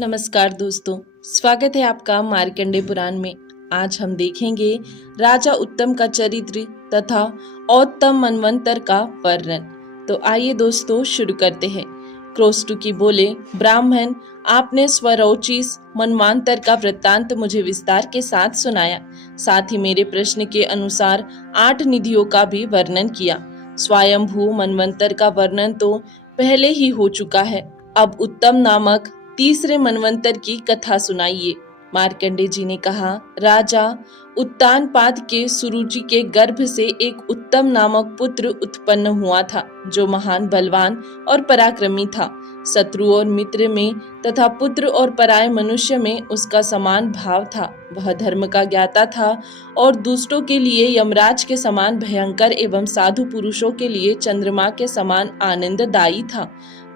नमस्कार दोस्तों, स्वागत है आपका मार्कंडेय पुराण में। आज हम देखेंगे राजा उत्तम का चरित्र तथा उत्तम मनवंतर का वर्णन। तो आइए दोस्तों शुरू करते हैं। क्रोष्टुकी बोले, ब्राह्मण, आपने स्वरोचिष मनवांतर का वृत्तांत मुझे विस्तार के साथ सुनाया, साथ ही मेरे प्रश्न के अनुसार 8 निधियों का भी वर्णन किया। स्वयंभू मनवंतर का वर्णन तो पहले ही हो चुका है, अब उत्तम नामक तीसरे मनवंतर की कथा सुनाइए। मार्कंडेय जी ने कहा, राजा उत्तानपाद के सुरुचि के गर्भ से एक उत्तम नामक पुत्र उत्पन्न हुआ था, जो महान बलवान और पराक्रमी था। शत्रु और मित्र में तथा पुत्र और पराये मनुष्य में उसका समान भाव था। वह धर्म का ज्ञाता था और दुष्टों के लिए यमराज के समान भयंकर एवं साधु पुरुषों के लिए चंद्रमा के समान आनंददायी था।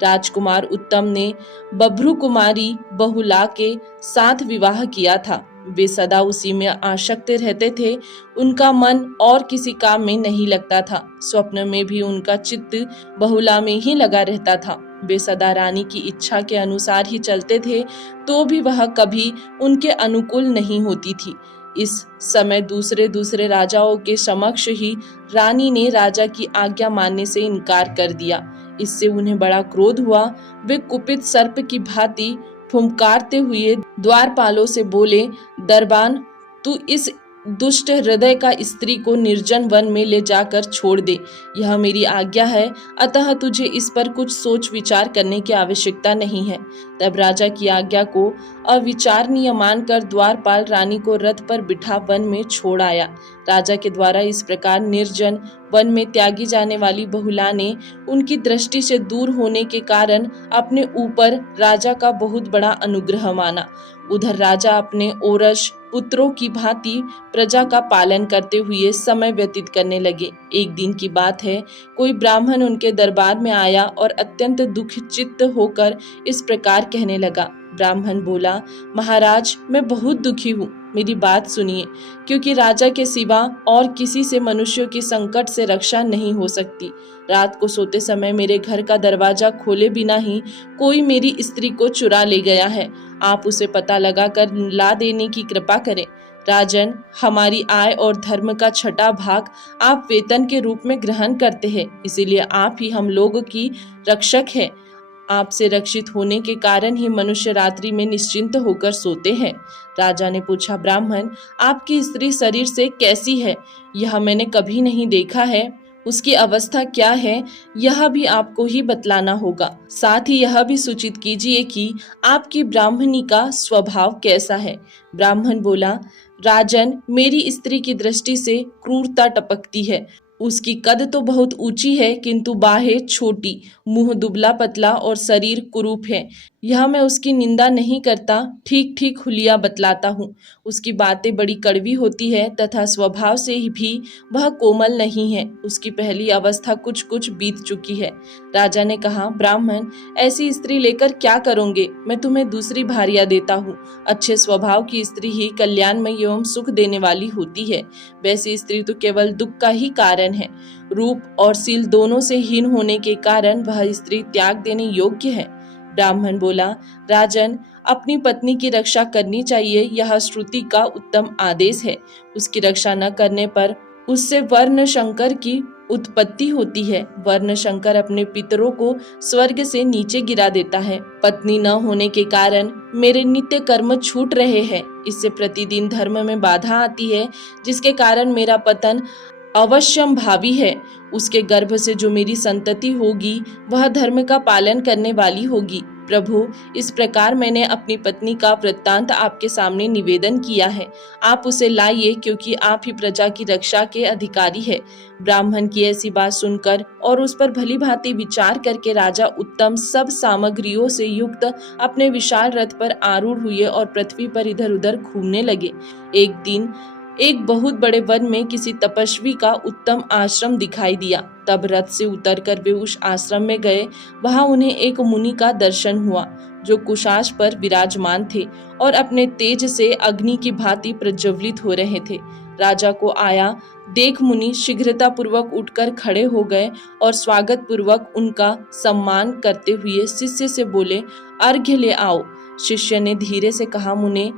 राजकुमार उत्तम ने बभ्रू कुमारी बहुला के साथ विवाह किया था। वे सदा उसी में आसक्त रहते थे। उनका मन और किसी काम में नहीं लगता था। स्वप्न में भी उनका चित्त बहुला में ही लगा रहता था। वे सदा रानी की इच्छा के अनुसार ही चलते थे, तो भी वह कभी उनके अनुकूल नहीं होती थी। इस समय दूसरे राजाओं के समक्ष ही रानी ने राजा की आज्ञा मानने से इनकार कर दिया। इससे उन्हें बड़ा क्रोध हुआ। वे कुपित सर्प की भांति फुंकारते हुए द्वारपालों से बोले, दरबान, तू इस दुष्ट हृदय का स्त्री को निर्जन वन में ले जाकर छोड़ दे। यह मेरी आज्ञा है, अतः तुझे इस पर कुछ सोच विचार करने की आवश्यकता नहीं है। तब राजा की आज्ञा को अविचारणीय मानकर द्वारपाल रानी को रथ पर बिठा वन में छोड़ आया। राजा के द्वारा इस प्रकार निर्जन वन में त्यागी जाने वाली बहुला ने उनकी दृष्टि से दूर होने के कारण अपने ऊपर राजा का बहुत बड़ा अनुग्रह माना। उधर राजा अपने ओरस पुत्रों की भांति प्रजा का पालन करते हुए समय व्यतीत करने लगे। एक दिन की बात है, कोई ब्राह्मण उनके दरबार में आया और अत्यंत दुखचित्त होकर इस प्रकार कहने लगा। ब्राह्मण बोला, महाराज, मैं बहुत दुखी हूँ, मेरी बात सुनिए, क्योंकि राजा के सिवा और किसी से मनुष्यों की संकट से रक्षा नहीं हो सकती। रात को सोते समय मेरे घर का दरवाजा खोले बिना ही कोई मेरी स्त्री को चुरा ले गया है। आप उसे पता लगाकर ला देने की कृपा करें। राजन, हमारी आय और धर्म का 6वां भाग आप वेतन के रूप में ग्रहण करते हैं, इसीलिए आप ही हम लोगों की रक्षक हैं। आपसे रक्षित होने के कारण ही मनुष्य रात्रि में निश्चिंत होकर सोते हैं। राजा ने पूछा, ब्राह्मण, आपकी स्त्री शरीर से कैसी है? यह मैंने कभी नहीं देखा है। उसकी अवस्था क्या है, यह भी आपको ही बतलाना होगा। साथ ही यह भी सूचित कीजिए कि आपकी ब्राह्मणी का स्वभाव कैसा है। ब्राह्मण बोला, राजन, मेरी स्त्री की दृष्टि से क्रूरता टपकती है। उसकी कद तो बहुत ऊंची है, किंतु बाहें छोटी, मुंह दुबला पतला और शरीर कुरूप है। यह मैं उसकी निंदा नहीं करता, ठीक ठीक हुलिया बतलाता हूँ। उसकी बातें बड़ी कड़वी होती है तथा स्वभाव से भी वह कोमल नहीं है। उसकी पहली अवस्था कुछ कुछ बीत चुकी है। राजा ने कहा, ब्राह्मण, ऐसी स्त्री लेकर क्या करोगे? मैं तुम्हें दूसरी भार्या देता हूँ। अच्छे स्वभाव की स्त्री ही कल्याणमय एवं सुख देने वाली होती है। वैसी स्त्री तो केवल दुख का ही कारण है। रूप और शील दोनों से हीन होने के कारण वह स्त्री त्याग देने योग्य है। ब्राह्मण बोला, राजन, अपनी पत्नी की रक्षा करनी चाहिए, यह श्रुति का उत्तम आदेश है। उसकी रक्षा न करने पर उससे वर्ण शंकर की उत्पत्ति होती है। वर्ण शंकर अपने पितरों को स्वर्ग से नीचे गिरा देता है। पत्नी न होने के कारण मेरे नित्य कर्म छूट रहे हैं। इससे प्रतिदिन धर्म में बाधा आती है, जिसके कारण मेरा पतन अवश्यम भावी है। उसके गर्भ से जो मेरी संतति होगी, वह धर्म का पालन करने वाली होगी। प्रभु, इस प्रकार मैंने अपनी पत्नी का वृत्तांत आपके सामने निवेदन किया है। आप उसे लाइए, क्योंकि आप ही प्रजा की रक्षा के अधिकारी है। ब्राह्मण की ऐसी बात सुनकर और उस पर भली भांति विचार करके राजा उत्तम सब सामग्रियों से युक्त अपने विशाल रथ पर आरूढ़ हुए और पृथ्वी पर इधर उधर घूमने लगे। एक दिन एक बहुत बड़े वन में किसी तपस्वी का उत्तम आश्रम दिखाई दिया। तब रथ से उतरकर वे उस आश्रम में गए। वहां उन्हें एक मुनि का दर्शन हुआ, जो कुशाश पर विराजमान थे और अपने तेज से अग्नि की भांति प्रज्वलित हो रहे थे। राजा को आया देख मुनि शीघ्रता पूर्वक उठकर खड़े हो गए और स्वागत पूर्वक उनका सम्मान करते हुए शिष्य से बोले, अर्घ्य ले आओ। शिष्य ने धीरे से कहा, मुने,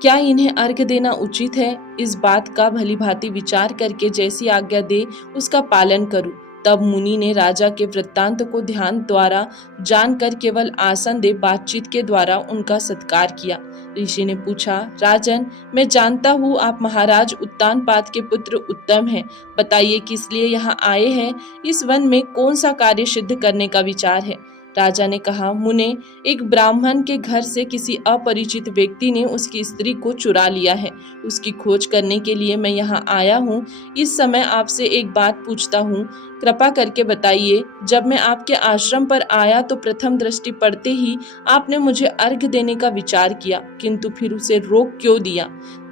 क्या इन्हें अर्घ्य देना उचित है? इस बात का भलीभांति विचार करके जैसी आज्ञा दे उसका पालन करूं। तब मुनि ने राजा के वृत्तांत को ध्यान द्वारा जानकर केवल आसन दे बातचीत के द्वारा उनका सत्कार किया। ऋषि ने पूछा, राजन, मैं जानता हूँ आप महाराज उत्तानपाद के पुत्र उत्तम हैं। बताइए किस लिए यहाँ आए हैं? इस वन में कौन सा कार्य सिद्ध करने का विचार है? राजा ने कहा, मुने, एक ब्राह्मण के घर से किसी अपरिचित व्यक्ति ने उसकी स्त्री को चुरा लिया है। उसकी खोज करने के लिए मैं यहाँ आया हूँ। इस समय आपसे एक बात पूछता हूँ, कृपा करके बताइए। जब मैं आपके आश्रम पर आया तो प्रथम दृष्टि पड़ते ही आपने मुझे अर्घ्य देने का विचार किया, किंतु फिर उसे रोक क्यों दिया?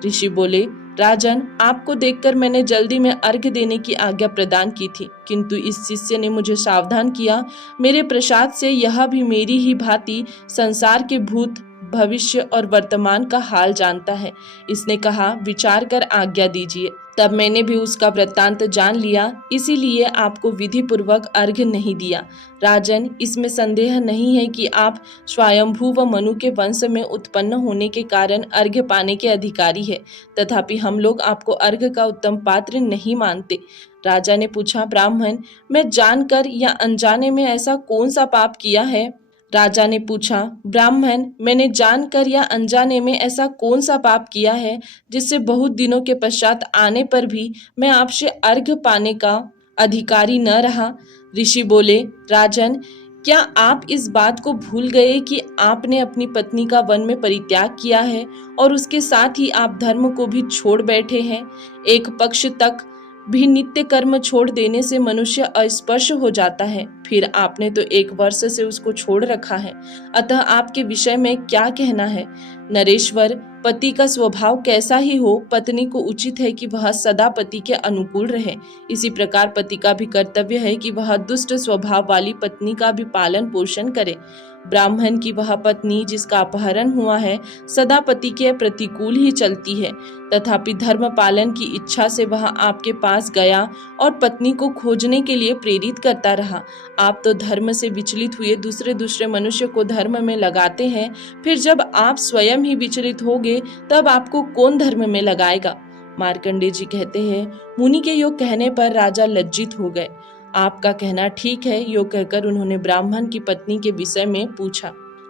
ऋषि बोले, राजन, आपको देखकर मैंने जल्दी में अर्घ्य देने की आज्ञा प्रदान की थी, किंतु इस शिष्य ने मुझे सावधान किया। मेरे प्रसाद से यह भी मेरी ही भांति संसार के भूत, भविष्य और वर्तमान का हाल जानता है। इसने कहा, विचार कर आज्ञा दीजिए। तब मैंने भी उसका वृत्तांत जान लिया, इसीलिए आपको विधि पूर्वक अर्घ्य नहीं दिया। राजन, इसमें संदेह नहीं है कि आप स्वयंभू व मनु के वंश में उत्पन्न होने के कारण अर्घ्य पाने के अधिकारी है, तथापि हम लोग आपको अर्घ्य का उत्तम पात्र नहीं मानते। राजा ने पूछा, ब्राह्मण, मैं जानकर या अनजाने में ऐसा कौन सा पाप किया है? राजा ने पूछा, ब्राह्मण, मैंने जानकर या अनजाने में ऐसा कौन सा पाप किया है जिससे बहुत दिनों के पश्चात आने पर भी मैं आपसे अर्घ्य पाने का अधिकारी न रहा? ऋषि बोले, राजन, क्या आप इस बात को भूल गए कि आपने अपनी पत्नी का वन में परित्याग किया है और उसके साथ ही आप धर्म को भी छोड़ बैठे हैं? एक पक्ष तक भी नित्य कर्म छोड़ देने से मनुष्य अस्पर्श हो जाता है, फिर आपने तो 1 वर्ष से उसको छोड़ रखा है। अतः आपके विषय में क्या कहना है? नरेश्वर, पति का स्वभाव कैसा ही हो, पत्नी को उचित है कि वह सदा पति के अनुकूल रहे। इसी प्रकार पति का भी कर्तव्य है कि वह दुष्ट स्वभाव वाली पत्नी का भी पालन पोषण करे। ब्राह्मण की वह पत्नी जिसका अपहरण हुआ है सदा पति के प्रतिकूल ही चलती है, तथापि धर्म पालन की इच्छा से वह आपके पास गया और पत्नी को खोजने के लिए प्रेरित करता रहा। आप तो धर्म से विचलित हुए दूसरे मनुष्य को धर्म में लगाते हैं, फिर जब आप स्वयं ही विचलित होगे तब आपको कौन धर्म में लगाएगा? मार्कंडेय जी कहते हैं, मुनि के योग कहने पर राजा लज्जित हो गए। आपका कहना ठीक है, यो कहकर उन्होंने ब्राह्मण की पत्नी के विषय में पूछा।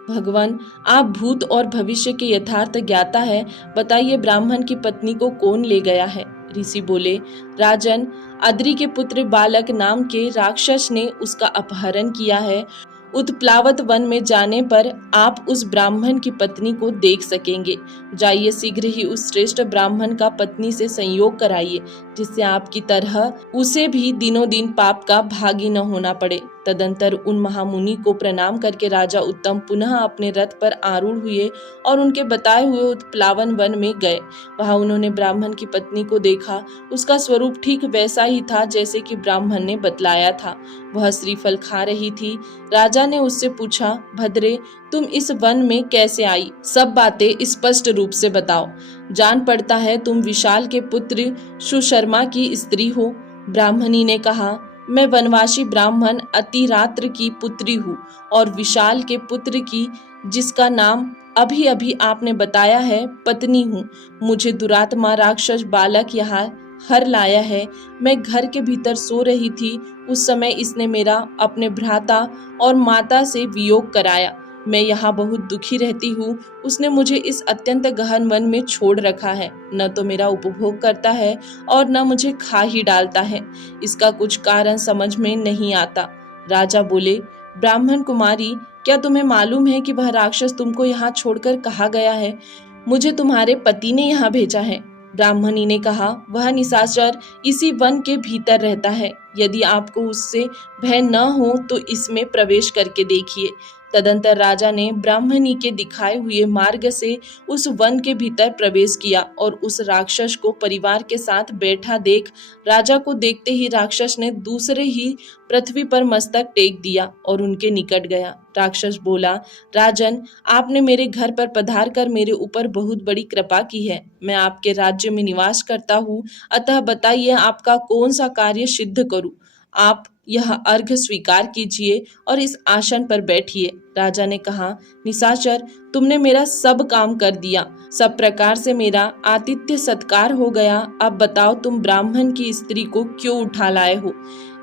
भगवान, आप भूत और भविष्य के यथार्थ ज्ञाता है, बताइए ब्राह्मण की पत्नी को कौन ले गया है? ऋषि बोले, राजन, अद्रि के पुत्र बालक नाम के राक्षस ने उसका अपहरण किया है। उत्प्लावत वन में जाने पर आप उस ब्राह्मण की पत्नी को देख सकेंगे। जाइए शीघ्र ही उस श्रेष्ठ ब्राह्मण का पत्नी से संयोग कराइए, जिससे आपकी तरह उसे भी दिनों दिन पाप का भागी न होना पड़े। तदंतर उन महामुनि को प्रणाम करके राजा उत्तम पुनः अपने रथ पर आरूढ़ हुए और उनके बताए हुए उत्प्लावन वन में गए। वहां उन्होंने ब्राह्मण की पत्नी को देखा। उसका स्वरूप ठीक वैसा ही था जैसे कि ब्राह्मण ने बतलाया था। वह श्रीफल खा रही थी। राजा ने उससे पूछा, भद्रे, तुम इस वन में कैसे आई? सब बातें स्पष्ट रूप से बताओ। जान पड़ता है तुम विशाल के पुत्र सुशर्मा की स्त्री हो। ब्राह्मणी ने कहा, मैं वनवासी ब्राह्मण अतिरात्र की पुत्री हूँ और विशाल के पुत्र की, जिसका नाम अभी अभी आपने बताया है, पत्नी हूँ। मुझे दुरात्मा राक्षस बालक यहाँ हर लाया है। मैं घर के भीतर सो रही थी, उस समय इसने मेरा अपने भ्राता और माता से वियोग कराया। मैं यहाँ बहुत दुखी रहती हूँ। उसने मुझे इस अत्यंत गहन वन में छोड़ रखा है। न तो मेरा उपभोग करता है और न मुझे खा ही डालता है। इसका कुछ कारण समझ में नहीं आता। राजा बोले, ब्राह्मण कुमारी, क्या तुम्हें मालूम है कि वह राक्षस तुमको यहाँ छोड़कर कहाँ गया है? मुझे तुम्हारे पति ने यहाँ भेजा है। ब्राह्मणी ने कहा, वह निशाचर इसी वन के भीतर रहता है। यदि आपको उससे भय न हो तो इसमें प्रवेश करके देखिए। तदंतर राजा ने ब्राह्मणी के दिखाए हुए मार्ग से उस वन के भीतर प्रवेश किया और उस राक्षस को परिवार के साथ बैठा देख राजा को देखते ही राक्षस ने दूसरे ही पृथ्वी पर मस्तक टेक दिया और उनके निकट गया। राक्षस बोला, राजन, आपने मेरे घर पर पधार कर मेरे ऊपर बहुत बड़ी कृपा की है। मैं आपके राज्य में निवास करता हूँ, अतः बताइए आपका कौन सा कार्य सिद्ध करूँ? आप यह अर्घ्य स्वीकार कीजिए और इस आसन पर बैठिए। राजा ने कहा, निशाचर, तुमने मेरा सब काम कर दिया, सब प्रकार से मेरा आतिथ्य सत्कार हो गया। अब बताओ, तुम ब्राह्मण की स्त्री को क्यों उठा लाए हो?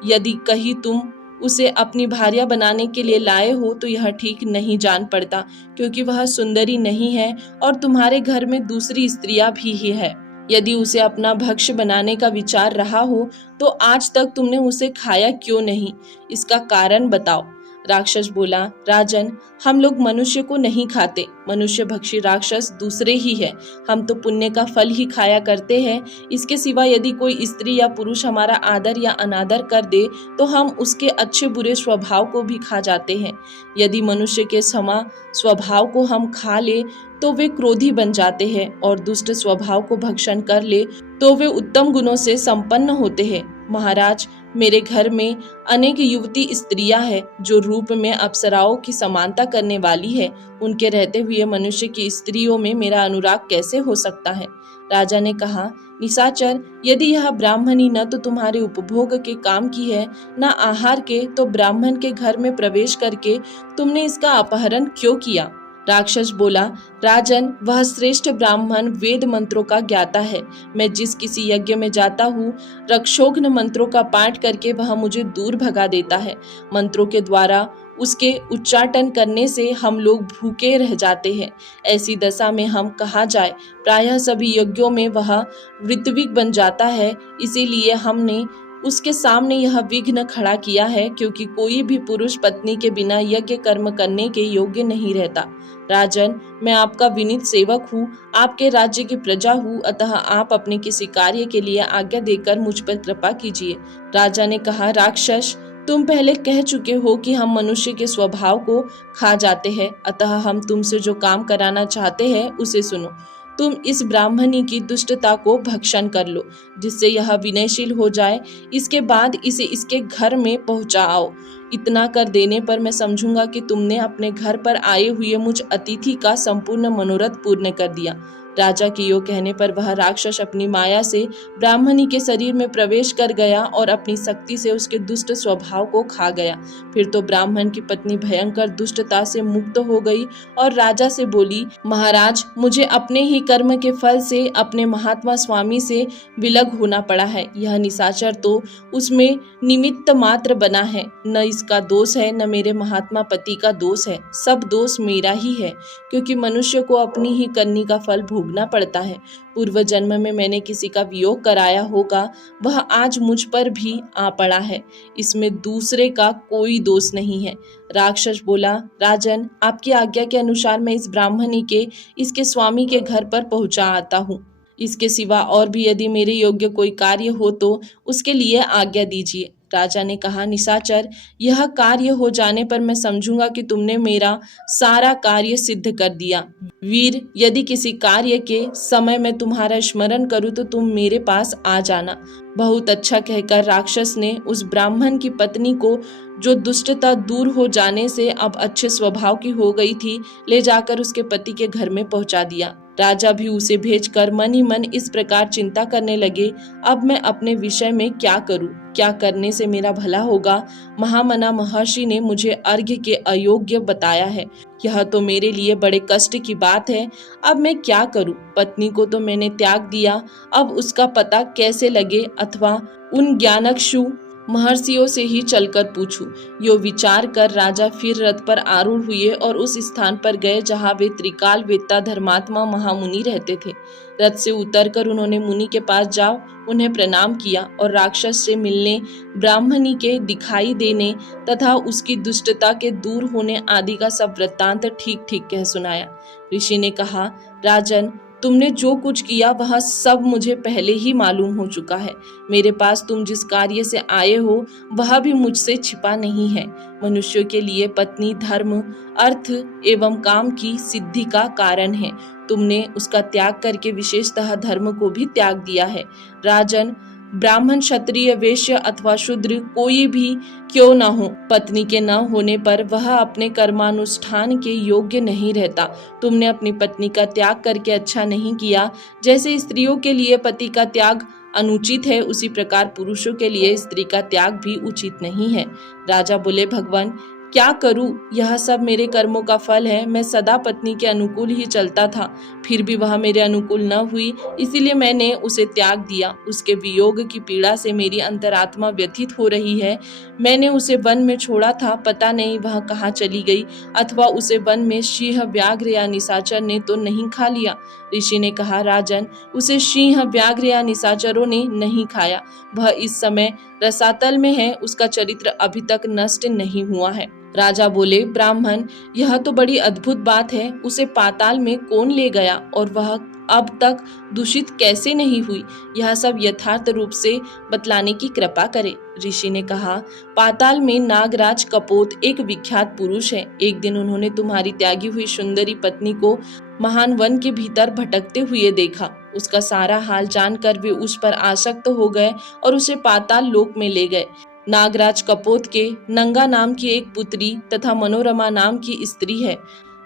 यदि कहीं तुम उसे अपनी भार्या बनाने के लिए लाए हो तो यह ठीक नहीं जान पड़ता, क्योंकि वह सुंदरी नहीं है और तुम्हारे घर में दूसरी स्त्रियां भी ही है। यदि उसे अपना भक्ष्य बनाने का विचार रहा हो तो आज तक तुमने उसे खाया क्यों नहीं? इसका कारण बताओ। राक्षस बोला, राजन, हम लोग मनुष्य को नहीं खाते, मनुष्य भक्षी राक्षस दूसरे ही है। हम तो पुण्य का फल ही खाया करते हैं। इसके सिवा यदि कोई स्त्री या पुरुष हमारा आदर या अनादर कर दे तो हम उसके अच्छे बुरे स्वभाव को भी खा जाते हैं। यदि मनुष्य के समा स्वभाव को हम खा ले तो वे क्रोधी बन जाते हैं, और दुष्ट स्वभाव को भक्षण कर ले तो वे उत्तम गुणों से संपन्न होते हैं। महाराज, मेरे घर में अनेक युवती स्त्रियां हैं जो रूप में अप्सराओं की समानता करने वाली है। उनके रहते हुए मनुष्य की स्त्रियों में मेरा अनुराग कैसे हो सकता है? राजा ने कहा, निशाचर, यदि यह ब्राह्मणी न तो तुम्हारे उपभोग के काम की है न आहार के, तो ब्राह्मण के घर में प्रवेश करके तुमने इसका अपहरण क्यों किया? राक्षस बोला, राजन, वह श्रेष्ठ ब्राह्मण वेद मंत्रों का ज्ञाता है। मैं जिस किसी यज्ञ में जाता हूँ, रक्षोघ्न मंत्रों का पाठ करके वह मुझे दूर भगा देता है। मंत्रों के द्वारा उसके उच्चाटन करने से हम लोग भूखे रह जाते हैं। ऐसी दशा में हम कहा जाए, प्रायः सभी यज्ञों में वह ऋत्विक बन जाता है। इसीलिए हमने उसके सामने यह विघ्न खड़ा किया है, क्योंकि कोई भी पुरुष पत्नी के बिना यज्ञ कर्म करने के योग्य नहीं रहता। राजन, मैं आपका विनीत सेवक हूँ, आपके राज्य की प्रजा हूँ, अतः आप अपने किसी कार्य के लिए आज्ञा देकर मुझ पर कृपा कीजिए। राजा ने कहा, राक्षस, तुम पहले कह चुके हो कि हम मनुष्य के स्वभाव को खा जाते हैं, अतः हम तुमसे जो काम कराना चाहते हैं उसे सुनो। तुम इस ब्राह्मणी की दुष्टता को भक्षण कर लो, जिससे यह विनयशील हो जाए। इसके बाद इसे इसके घर में पहुंचाओ। इतना कर देने पर मैं समझूंगा कि तुमने अपने घर पर आए हुए मुझ अतिथि का संपूर्ण मनोरथ पूर्ण कर दिया। राजा के यो कहने पर वह राक्षस अपनी माया से ब्राह्मणी के शरीर में प्रवेश कर गया और अपनी शक्ति से उसके दुष्ट स्वभाव को खा गया। फिर तो ब्राह्मण की पत्नी भयंकर दुष्टता से मुक्त हो गई और राजा से बोली, महाराज, मुझे अपने ही कर्म के फल से अपने महात्मा स्वामी से विलग होना पड़ा है। यह निशाचर तो उसमें निमित्त मात्र बना है, न इसका दोष है न मेरे महात्मा पति का दोष है। सब दोष मेरा ही है, क्योंकि मनुष्य को अपनी ही करनी का फल भोगना पड़ता है। पूर्व जन्म में मैंने किसी का वियोग कराया होगा, वह आज मुझ पर भी आ पड़ा है। इसमें दूसरे का कोई दोष नहीं है। राक्षस बोला, राजन, आपकी आज्ञा के अनुसार मैं इस ब्राह्मणी के इसके स्वामी के घर पर पहुंचा आता हूँ। इसके सिवा और भी यदि मेरे योग्य कोई कार्य हो तो उसके लिए आज्ञा दीजिए। राजा ने कहा, निशाचर, यह कार्य हो जाने पर मैं समझूंगा कि तुमने मेरा सारा कार्य सिद्ध कर दिया। वीर, यदि किसी कार्य के समय मैं तुम्हारा स्मरण करूं तो तुम मेरे पास आ जाना। बहुत अच्छा कहकर राक्षस ने उस ब्राह्मण की पत्नी को, जो दुष्टता दूर हो जाने से अब अच्छे स्वभाव की हो गई थी, ले जाकर उसके पति के घर में पहुंचा दिया। राजा भी उसे भेजकर मन ही मन इस प्रकार चिंता करने लगे, अब मैं अपने विषय में क्या करूं, क्या करने से मेरा भला होगा। महामना महर्षि ने मुझे अर्घ्य के अयोग्य बताया है, यह तो मेरे लिए बड़े कष्ट की बात है। अब मैं क्या करूं? पत्नी को तो मैंने त्याग दिया, अब उसका पता कैसे लगे, अथवा उन ज्ञानक्षु महर्षियों से ही चलकर पूछूं। यो विचार कर राजा फिर रथ पर आरूढ़ हुए और उस स्थान पर गए जहाँ वे त्रिकाल वेत्ता धर्मात्मा महामुनि रहते थे। रथ से उतरकर उन्होंने मुनि के पास जा उन्हें प्रणाम किया और राक्षस से मिलने, ब्राह्मणी के दिखाई देने तथा उसकी दुष्टता के दूर होने आदि का सब वृत्तांत ठीक ठीक कह सुनाया। ऋषि ने कहा, राजन, तुमने जो कुछ किया वह सब मुझे पहले ही मालूम हो चुका है। मेरे पास तुम जिस कार्य से आए हो वह भी मुझसे छिपा नहीं है। मनुष्यों के लिए पत्नी धर्म, अर्थ एवं काम की सिद्धि का कारण है। तुमने उसका त्याग करके विशेषतः धर्म को भी त्याग दिया है। राजन, ब्राह्मण, क्षत्रिय, वैश्य अथवा शूद्र कोई भी क्यों न हो, पत्नी के न होने पर वह अपने कर्मानुष्ठान के योग्य नहीं रहता। तुमने अपनी पत्नी का त्याग करके अच्छा नहीं किया। जैसे स्त्रियों के लिए पति का त्याग अनुचित है, उसी प्रकार पुरुषों के लिए स्त्री का त्याग भी उचित नहीं है। राजा बोले, भगवान क्या करूं? यह सब मेरे कर्मों का फल है। मैं सदा पत्नी के अनुकूल ही चलता था, फिर भी वह मेरे अनुकूल न हुई, इसीलिए मैंने उसे त्याग दिया। उसके वियोग की पीड़ा से मेरी अंतरात्मा व्यथित हो रही है। मैंने उसे वन में छोड़ा था, पता नहीं वह कहाँ चली गई, अथवा उसे वन में सिंह, व्याघ्र या निशाचर ने तो नहीं खा लिया। ऋषि ने कहा, राजन, उसे सिंह, व्याघ्र या निशाचरों ने नहीं खाया। वह इस समय रसातल में है, उसका चरित्र अभी तक नष्ट नहीं हुआ है। राजा बोले, ब्राह्मण, यह तो बड़ी अद्भुत बात है। उसे पाताल में कौन ले गया और वह अब तक दूषित कैसे नहीं हुई? यह सब यथार्थ रूप से बतलाने की कृपा करे। ऋषि ने कहा, पाताल में नागराज कपोत एक विख्यात पुरुष है। एक दिन उन्होंने तुम्हारी त्यागी हुई सुंदरी पत्नी को महान वन के भीतर भटकते हुए देखा। उसका सारा हाल जानकर वे उस पर आसक्त हो गए और उसे पाताल लोक में ले गए। नागराज कपोत के नंगा नाम की एक पुत्री तथा मनोरमा नाम की स्त्री है।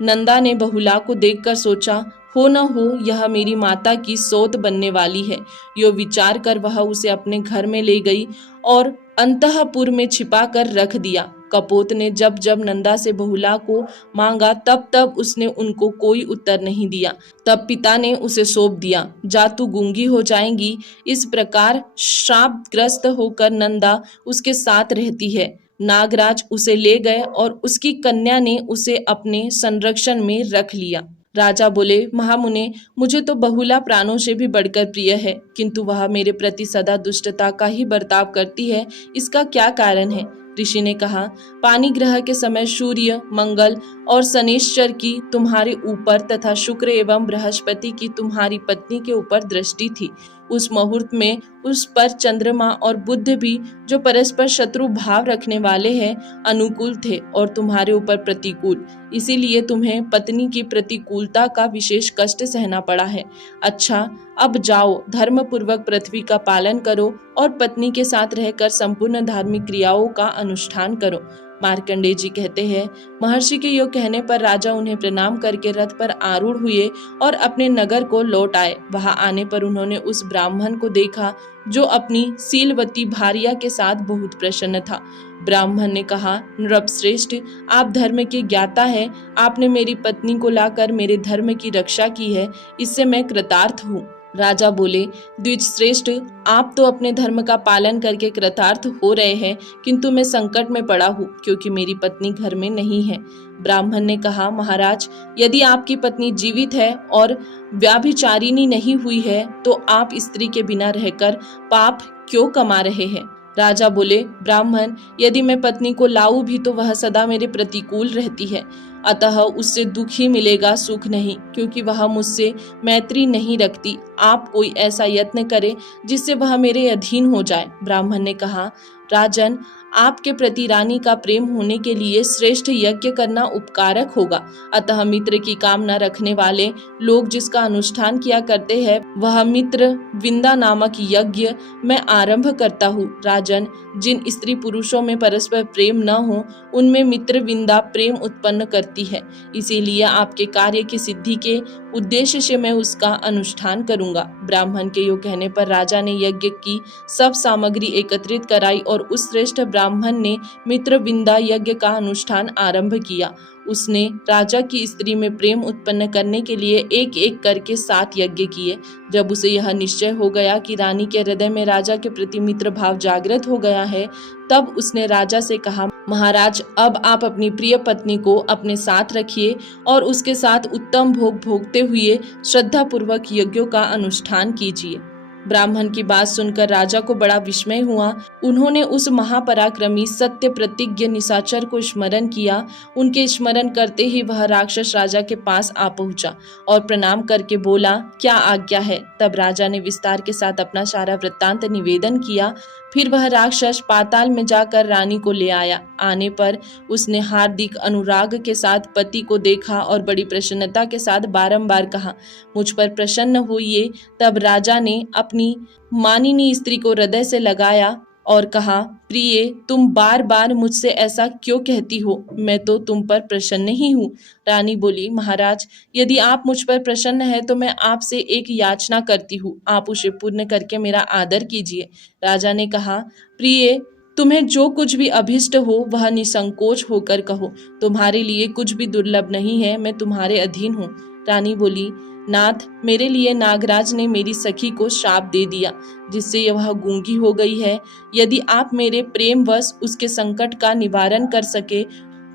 नंदा ने बहुला को देखकर सोचा, हो न हो यह मेरी माता की सौत बनने वाली है। यो विचार कर वह उसे अपने घर में ले गई और अंतःपुर में छिपा कर रख दिया। कपोत ने जब जब नंदा से बहुला को मांगा, तब तब उसने उनको कोई उत्तर नहीं दिया। तब पिता ने उसे सौंप दिया, जा तू गूंगी हो जाएंगी। इस प्रकार श्रापग्रस्त होकर नंदा उसके साथ रहती है। नागराज उसे ले गए और उसकी कन्या ने उसे अपने संरक्षण में रख लिया। राजा बोले, महामुने, मुझे तो बहुला प्राणों से भी बढ़कर प्रिय है, किंतु वह मेरे प्रति सदा दुष्टता का ही बर्ताव करती है। इसका क्या कारण है? ऋषि ने कहा, पानी ग्रह के समय सूर्य, मंगल और शनिश्चर की तुम्हारे ऊपर तथा शुक्र एवं बृहस्पति की तुम्हारी पत्नी के ऊपर दृष्टि थी। उस मुहूर्त में उस पर चंद्रमा और बुध भी, जो परस्पर शत्रु भाव रखने वाले हैं, अनुकूल थे और तुम्हारे ऊपर प्रतिकूल। इसीलिए तुम्हें पत्नी की प्रतिकूलता का विशेष कष्ट सहना पड़ा है। अच्छा, अब जाओ, धर्म पूर्वक पृथ्वी का पालन करो और पत्नी के साथ रहकर संपूर्ण धार्मिक क्रियाओं का अनुष्ठान करो। मार्कंडेय जी कहते हैं, महर्षि के योग कहने पर राजा उन्हें प्रणाम करके रथ पर आरूढ़ हुए और अपने नगर को लौट आए। वहां आने पर उन्होंने उस ब्राह्मण को देखा जो अपनी शीलवती भार्या के साथ बहुत प्रसन्न था। ब्राह्मण ने कहा, नृपश्रेष्ठ, आप धर्म के ज्ञाता हैं। आपने मेरी पत्नी को लाकर मेरे धर्म की रक्षा की है, इससे मैं कृतार्थ हूँ। राजा बोले, द्विज श्रेष्ठ, आप तो अपने धर्म का पालन करके कृतार्थ हो रहे हैं, किंतु मैं संकट में पड़ा हूँ क्योंकि मेरी पत्नी घर में नहीं है। ब्राह्मण ने कहा, महाराज, यदि आपकी पत्नी जीवित है और व्याभिचारिणी नहीं हुई है तो आप स्त्री के बिना रहकर पाप क्यों कमा रहे हैं? राजा बोले, ब्राह्मण, यदि मैं पत्नी को लाऊं भी तो वह सदा मेरे प्रतिकूल रहती है, अतः उससे दुख ही मिलेगा, सुख नहीं, क्योंकि वह मुझसे मैत्री नहीं रखती। आप कोई ऐसा यत्न करें जिससे वह मेरे अधीन हो जाए। ब्राह्मण ने कहा, राजन, आपके प्रति रानी का प्रेम होने के लिए श्रेष्ठ यज्ञ करना उपकारक होगा। अतः मित्र की कामना रखने वाले लोग जिसका अनुष्ठान किया करते हैं, वह मित्र विंदा नामक यज्ञ मैं आरंभ करता हूँ। राजन, जिन स्त्री पुरुषों में परस्पर प्रेम न हो, उनमें मित्र विंदा प्रेम उत्पन्न करती है। इसीलिए आपके कार्य की सिद्धि के उद्देश्य से मैं उसका अनुष्ठान करूंगा। ब्राह्मण के योग कहने पर राजा ने यज्ञ की सब सामग्री एकत्रित कराई और उस श्रेष्ठ ब्राह्मण ने मित्र विंदा यज्ञ का अनुष्ठान आरंभ किया। उसने राजा की स्त्री में प्रेम उत्पन्न करने के लिए एक एक करके 7 यज्ञ किए। जब उसे यह निश्चय हो गया कि रानी के हृदय में राजा के प्रति मित्र भाव जागृत हो गया है, तब उसने राजा से कहा, महाराज, अब आप अपनी प्रिय पत्नी को अपने साथ रखिए और उसके साथ उत्तम भोग भोगते हुए श्रद्धा पूर्वक यज्ञों का अनुष्ठान कीजिए। ब्राह्मण की बात सुनकर राजा को बड़ा विस्मय हुआ। उन्होंने उस महापराक्रमी सत्य प्रतिज्ञ निशाचर को स्मरण किया। उनके स्मरण करते ही वह राक्षस राजा के पास आ पहुंचा और प्रणाम करके बोला, क्या आज्ञा है। तब राजा ने विस्तार के साथ अपना सारा वृत्तांत निवेदन किया। फिर वह राक्षस पाताल में जाकर रानी को ले आया। आने पर उसने हार्दिक अनुराग के साथ पति को देखा और बड़ी प्रसन्नता के साथ बारंबार कहा, मुझ पर प्रसन्न होइए। तब राजा ने अपनी मानिनी स्त्री को हृदय से लगाया और कहा, प्रिय, तुम बार बार मुझसे ऐसा क्यों कहती हो, मैं तो तुम पर प्रसन्न ही हूँ। रानी बोली, महाराज, यदि आप मुझ पर प्रसन्न है तो मैं आपसे एक याचना करती हूँ, आप उसे पूर्ण करके मेरा आदर कीजिए। राजा ने कहा, प्रिय, तुम्हें जो कुछ भी अभिष्ट हो वह निसंकोच होकर कहो, तुम्हारे लिए कुछ भी दुर्लभ नहीं है, मैं तुम्हारे अधीन हूँ। रानी बोली, नाथ, मेरे लिए नागराज ने मेरी सखी को शाप दे दिया, जिससे वह गूंगी हो गई है। यदि आप मेरे प्रेमवश उसके संकट का निवारण कर सके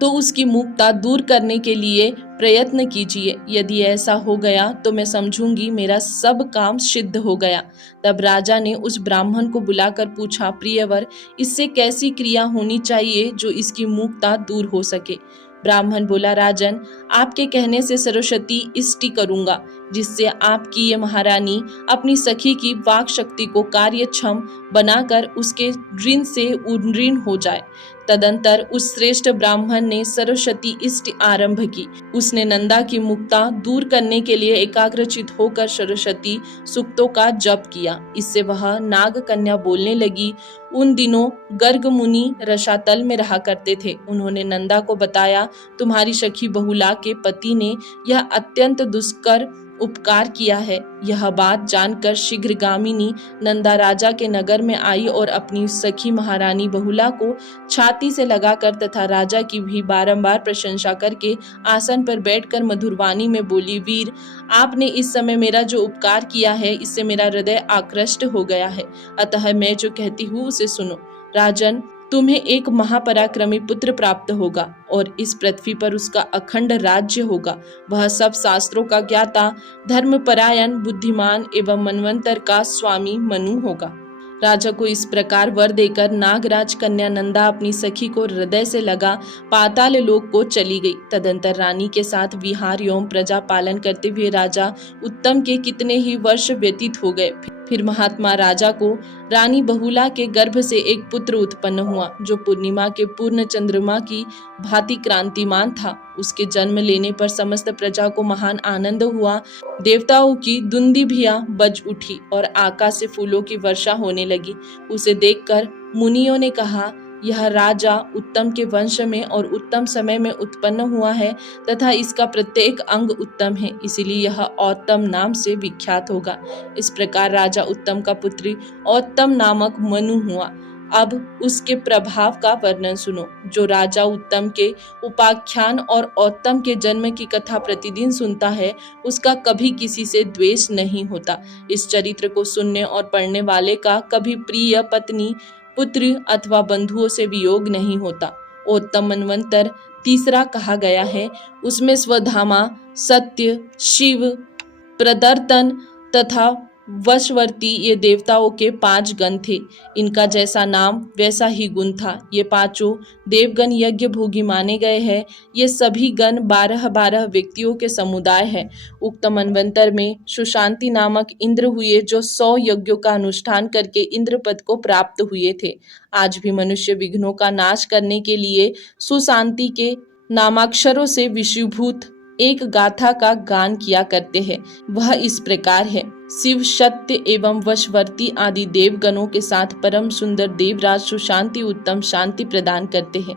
तो उसकी मूकता दूर करने के लिए प्रयत्न कीजिए। यदि ऐसा हो गया तो मैं समझूंगी मेरा सब काम सिद्ध हो गया। तब राजा ने उस ब्राह्मण को बुलाकर पूछा, प्रियवर, इससे कैसी क्रिया होनी चाहिए जो इसकी मूकता दूर हो सके। ब्राह्मण बोला, राजन, आपके कहने से सरस्वती इष्टि करूंगा, जिससे आपकी ये महारानी अपनी सखी की वाक शक्ति को कार्यक्षम बनाकर उसके ऋण से उन्ऋण हो जाए। तदंतर उस श्रेष्ठ ब्राह्मण ने सरस्वती इष्टि आरंभ की। उसने नंदा की मुक्ता दूर करने के लिए एकाग्रचित होकर सरस्वती सूक्तों का जप किया। इससे वह नाग कन्या बोलने लगी। उन दिनों गर्ग मुनि रसातल में रहा करते थे। उन्होंने नंदा को बताया, तुम्हारी सखी बहुला के पति ने यह अत्यंत दुष्कर उपकार किया है। यह बात जानकर शीघ्रगामिनी नंदा राजा के नगर में आई और अपनी सखी महारानी बहुला को छाती से लगाकर तथा राजा की भी बारंबार प्रशंसा करके आसन पर बैठकर मधुरवाणी में बोली, वीर, आपने इस समय मेरा जो उपकार किया है, इससे मेरा हृदय आकृष्ट हो गया है, अतः मैं जो कहती हूँ उसे सुनो। राजन, तुम्हें एक महापराक्रमी पुत्र प्राप्त होगा और इस पृथ्वी पर उसका अखंड राज्य होगा। वह सब शास्त्रों का ज्ञाता, धर्मपरायण, बुद्धिमान एवं मनवंतर का स्वामी मनु होगा। राजा को इस प्रकार वर देकर नागराज कन्या नंदा अपनी सखी को हृदय से लगा पाताल लोक को चली गई। तदंतर रानी के साथ विहार एवं प्रजा पालन करते हुए राजा उत्तम के कितने ही वर्ष व्यतीत हो गए। फिर महात्मा राजा को रानी बहुला के गर्भ से एक पुत्र उत्पन्न हुआ, जो पूर्णिमा के पूर्ण चंद्रमा की भांति क्रांतिमान था। उसके जन्म लेने पर समस्त प्रजा को महान आनंद हुआ। देवताओं की दुंदुभियां बज उठी और आकाश से फूलों की वर्षा होने लगी। उसे देखकर मुनियों ने कहा, यह राजा उत्तम के वंश में और उत्तम समय में उत्पन्न हुआ है तथा इसका प्रत्येक अंग उत्तम है, इसीलिए यह औत्तम नाम से विख्यात होगा। इस प्रकार राजा उत्तम का पुत्री औत्तम नामक मनु हुआ। अब उसके प्रभाव का वर्णन सुनो। जो राजा उत्तम के उपाख्यान और औत्तम के जन्म की कथा प्रतिदिन सुनता है, उसका कभी किसी से द्वेष नहीं होता। इस चरित्र को सुनने और पढ़ने वाले का कभी प्रिय पत्नी, पुत्र अथवा बंधुओं से वियोग नहीं होता। उत्तम मनवंतर तीसरा कहा गया है। उसमें स्वधामा, सत्य, शिव, प्रदर्तन तथा वशवर्ती ये देवताओं के 5 गण थे। इनका जैसा नाम वैसा ही गुण था। ये 5 देवगण यज्ञ भोगी माने गए हैं। ये सभी गण 12-12 व्यक्तियों के समुदाय है। उक्त मनवंतर में सुशांति नामक इंद्र हुए, जो 100 यज्ञों का अनुष्ठान करके इंद्र पद को प्राप्त हुए थे। आज भी मनुष्य विघ्नों का नाश करने के लिए सुशांति के नामाक्षरों से विषुभूत एक गाथा का गान किया करते हैं। वह इस प्रकार है। शिव, सत्य एवं वशवर्ती आदि देवगणों के साथ परम सुंदर देवराज सुशांति उत्तम शांति प्रदान करते हैं।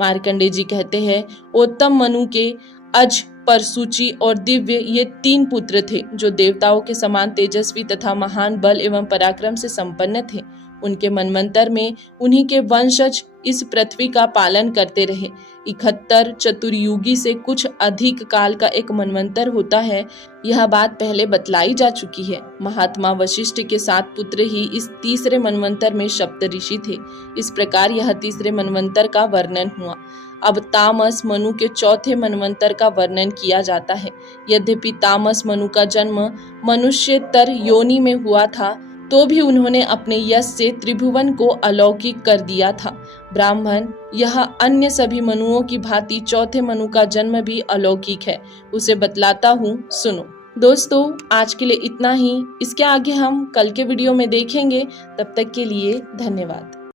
मार्कंडेय जी कहते हैं, उत्तम मनु के अज, परसुचि और दिव्य ये 3 पुत्र थे, जो देवताओं के समान तेजस्वी तथा महान बल एवं पराक्रम से संपन्न थे। उनके मनवंतर में उन्हीं के वंशज इस पृथ्वी का पालन करते रहे। 71 चतुर्युगी से कुछ अधिक काल का एक मनवंतर होता है। यह बात पहले बतलाई जा चुकी है। महात्मा वशिष्ठ के 7 पुत्र ही इस तीसरे मनवंतर में सप्तऋषि थे। इस प्रकार यह तीसरे मनवंतर का वर्णन हुआ। अब तामस मनु के चौथे मनवंतर का वर्णन किया जाता है। यद्यपि तामस मनु का जन्म मनुष्यतर योनि में हुआ था, तो भी उन्होंने अपने यश से त्रिभुवन को अलौकिक कर दिया था। ब्राह्मण यह अन्य सभी मनुओं की भांति चौथे मनु का जन्म भी अलौकिक है, उसे बतलाता हूँ, सुनो। दोस्तों, आज के लिए इतना ही। इसके आगे हम कल के वीडियो में देखेंगे। तब तक के लिए धन्यवाद।